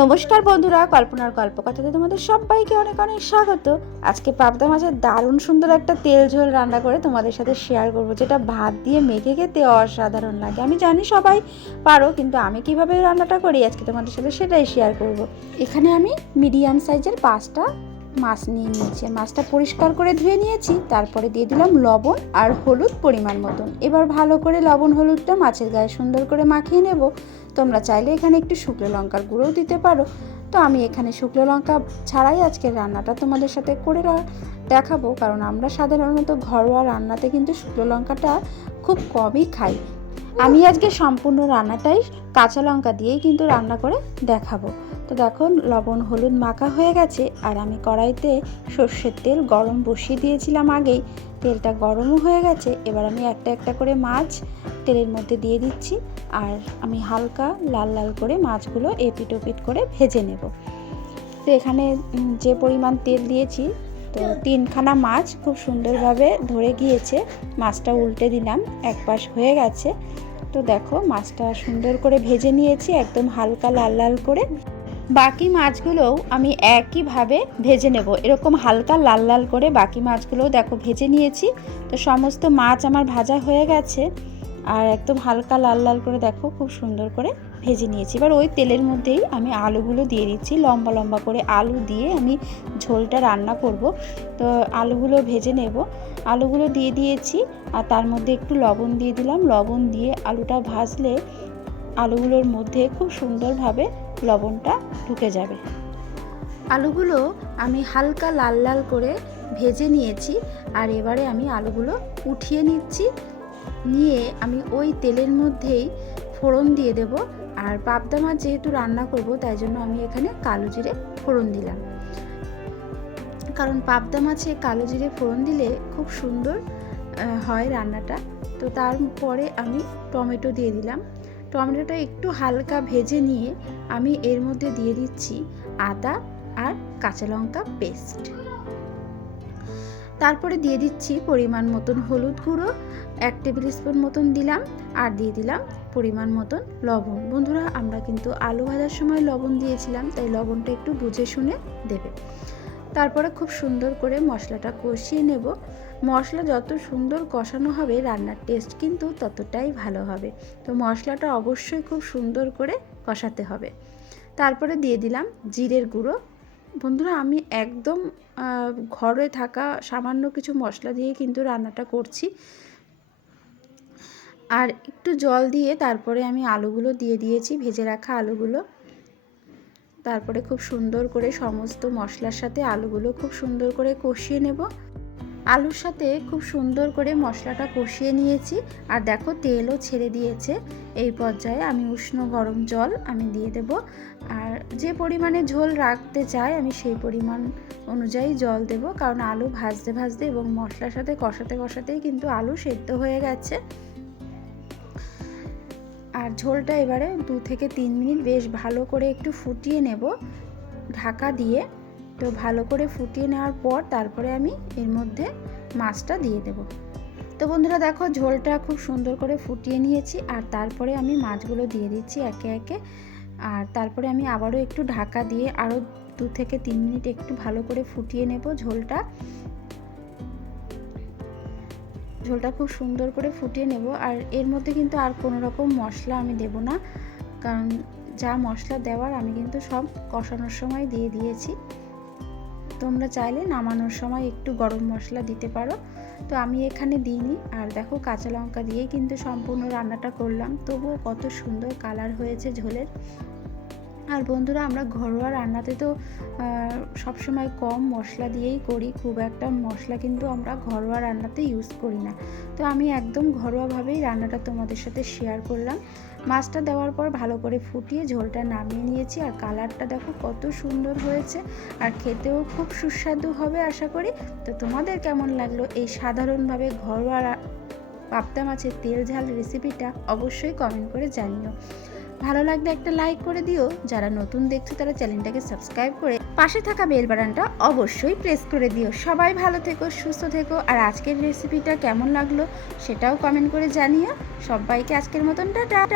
নমস্কার বন্ধুরা, কল্পনার গল্পকথাতে তোমাদের সবাইকে অনেক অনেক স্বাগত। আজকে পাবদা মাছের দারুণ সুন্দর একটা তেল ঝোল রান্না করে তোমাদের সাথে শেয়ার করব, যেটা ভাত দিয়ে মেখে খেতে অসাধারণ লাগে। আমি জানি সবাই পারো, কিন্তু আমি কীভাবে রান্নাটা করি আজকে তোমাদের সাথে সেটাই শেয়ার করব। এখানে আমি মিডিয়াম সাইজের পাঁচটা মাছ নিয়ে নিয়েছি। মাছটা পরিষ্কার করে ধুয়ে নিয়েছি, তারপরে দিয়ে দিলাম লবণ আর হলুদ পরিমাণ মতন। এবার ভালো করে লবণ হলুদটা মাছের গায়ে সুন্দর করে মাখিয়ে নেব। তোমরা চাইলে এখানে একটু শুকনো লঙ্কার গুঁড়োও দিতে পারো। তো আমি এখানে শুকনো লঙ্কা ছাড়াই আজকে রান্নাটা তোমাদের সাথে করে দেখাবো। কারণ আমরা সাধারণত ঘরোয়া রান্নাতে কিন্তু শুকনো লঙ্কাটা খুব কমই খাই। আমি আজকে সম্পূর্ণ রান্নাটাই কাঁচা লঙ্কা দিয়েই কিন্তু রান্না করে দেখাবো। তো দেখো লবণ, হলুদ মাখা হয়ে গেছে। আর আমি কড়াইতে সর্ষের তেল গরম বসিয়ে দিয়েছিলাম আগেই। তেলটা গরমও হয়ে গেছে। এবার আমি একটা একটা করে মাছ তেলের মধ্যে দিয়ে দিচ্ছি। আর আমি হালকা লাল লাল করে মাছগুলো এপিট ওপিট করে ভেজে নেব। তো এখানে যে পরিমাণ তেল দিয়েছি, তো তিনখানা মাছ খুব সুন্দরভাবে ধরে গিয়েছে। মাছটা উল্টে দিলাম, এক পাশ হয়ে গেছে। তো দেখো, মাছটা সুন্দর করে ভেজে নিয়েছি, একদম হালকা লাল লাল করে। বাকি মাছগুলোও আমি একইভাবে ভেজে নেব। এরকম হালকা লাল লাল করে বাকি মাছগুলোও দেখো ভেজে নিয়েছি। তো সমস্ত মাছ আমার ভাজা হয়ে গেছে। আর একদম হালকা লাল লাল করে দেখো খুব সুন্দর করে ভেজে নিয়েছি। এবার ওই তেলের মধ্যেই আমি আলুগুলো দিয়ে দিচ্ছি। লম্বা লম্বা করে আলু দিয়ে আমি ঝোলটা রান্না করব। তো আলুগুলো ভেজে নেব। আলুগুলো দিয়ে দিয়েছি আর তার মধ্যে একটু লবণ দিয়ে দিলাম। লবণ দিয়ে আলুটা ভাজলে আলুগুলোর মধ্যে খুব সুন্দরভাবে লবণটা ঢুকে যাবে। আলুগুলো আমি হালকা লাল লাল করে ভেজে নিয়েছি, আর এবারে আমি আলুগুলো উঠিয়ে নিচ্ছি। নিয়ে আমি ওই তেলের মধ্যেই ফোড়ন দিয়ে দেব। আর পাবদা মাছ যেহেতু রান্না করব, তাই জন্য আমি এখানে কালো জিরে ফোড়ন দিলাম। কারণ পাবদা মাছে কালো জিরে ফোড়ন দিলে খুব সুন্দর হয় রান্নাটা। তো তারপরে আমি টমেটো দিয়ে দিলাম। টমেটোটা একটু হালকা ভেজে নিয়ে আমি এর মধ্যে দিয়ে দিচ্ছি আদা আর কাঁচা লঙ্কা পেস্ট। তারপরে দিয়ে দিচ্ছি পরিমাণ মতন হলুদ গুঁড়ো, এক টেবিল স্পুন মতন দিলাম আর দিয়ে দিলাম পরিমাণ মতন লবণ। বন্ধুরা, আমরা কিন্তু আলু ভাজার সময় লবণ দিয়েছিলাম, তাই লবণটা একটু বুঝে শুনে দেবে। তারপরে খুব সুন্দর করে মশলাটা কষিয়ে নেব। মশলা যত সুন্দর কষানো হবে রান্নার টেস্ট কিন্তু ততটাই ভালো হবে। তো মশলাটা অবশ্যই খুব সুন্দর করে কষাতে হবে। তারপরে দিয়ে দিলাম জিরের গুঁড়ো। বন্ধুরা, আমি একদম ঘরে থাকা সামান্য কিছু মশলা দিয়ে কিন্তু রান্নাটা করছি। আর একটু জল দিয়ে তারপরে আমি আলুগুলো দিয়ে দিয়েছি, ভেজে রাখা আলুগুলো। তারপরে খুব সুন্দর করে সমস্ত মশলার সাথে আলুগুলো খুব সুন্দর করে কষিয়ে নেব। আলুর সাথে খুব সুন্দর করে মশলাটা কষিয়ে নিয়েছি। আর দেখো তেলও ছেড়ে দিয়েছে। এই পর্যায়ে আমি উষ্ণ গরম জল আমি দিয়ে দেব। আর যে পরিমাণে ঝোল রাখতে চাই আমি সেই পরিমাণ অনুযায়ী জল দেব। কারণ আলু ভাজতে ভাজতে এবং মশলার সাথে কষাতে কষাতেই কিন্তু আলু সেদ্ধ হয়ে গেছে। আর ঝোলটা এবারে দু থেকে তিন মিনিট বেশ ভালো করে একটু ফুটিয়ে নেব ঢাকা দিয়ে। তো ভালো করে ফুটিয়ে নেওয়ার পর তারপরে আমি এর মধ্যে মাছটা দিয়ে দেব। তো বন্ধুরা দেখো, ঝোলটা খুব সুন্দর করে ফুটিয়ে নিয়েছি আর তারপরে আমি মাছগুলো দিয়ে দিচ্ছি একে একে। আর তারপরে আমি আবারও একটু ঢাকা দিয়ে আরও দু থেকে তিন মিনিট একটু ভালো করে ফুটিয়ে নেব ঝোলটা। ঝোলটা খুব সুন্দর করে ফুটিয়ে নেব আর এর মধ্যে কিন্তু আর কোনো রকম মশলা আমি দেব না। কারণ যা মশলা দেওয়ার আমি কিন্তু সব কষানোর সময় দিয়ে দিয়েছি। তোমরা চাইলে নামানোর সময় একটু গরম মশলা দিতে পারো। তো আমি এখানে দিইনি আর দেখো কাঁচা লঙ্কা দিয়ে কিন্তু সম্পূর্ণ রান্নাটা করলাম। তবুও কত সুন্দর কালার হয়েছে ঝোলের। আর বন্ধুরা, আমরা ঘরোয়া রান্নাতে তো সবসময় কম মশলা দিয়েই করি। খুব একটা মশলা কিন্তু আমরা ঘরোয়া রান্নাতে ইউজ করি না। তো আমি একদম ঘরোয়াভাবেই রান্নাটা তোমাদের সাথে শেয়ার করলাম। মাছটা দেওয়ার পর ভালো করে ফুটিয়ে ঝোলটা নামিয়ে নিয়েছি। আর কালারটা দেখো কত সুন্দর হয়েছে। আর খেতেও খুব সুস্বাদু হবে আশা করি। তো তোমাদের কেমন লাগল এই সাধারণভাবে ঘরোয়া পাবদা মাছের তেল ঝাল রেসিপিটা অবশ্যই কমেন্ট করে জানিও। ভালো লাগলে একটা লাইক করে দিও। যারা নতুন দেখছ তারা চ্যানেলটাকে সাবস্ক্রাইব করে পাশে থাকা বেল বাটনটা অবশ্যই প্রেস করে দিও। সবাই ভালো থেকো, সুস্থ থেকো। আর আজকের রেসিপিটা কেমন লাগল সেটাও কমেন্ট করে জানিও। সবাইকে আজকের মতন, টাটা!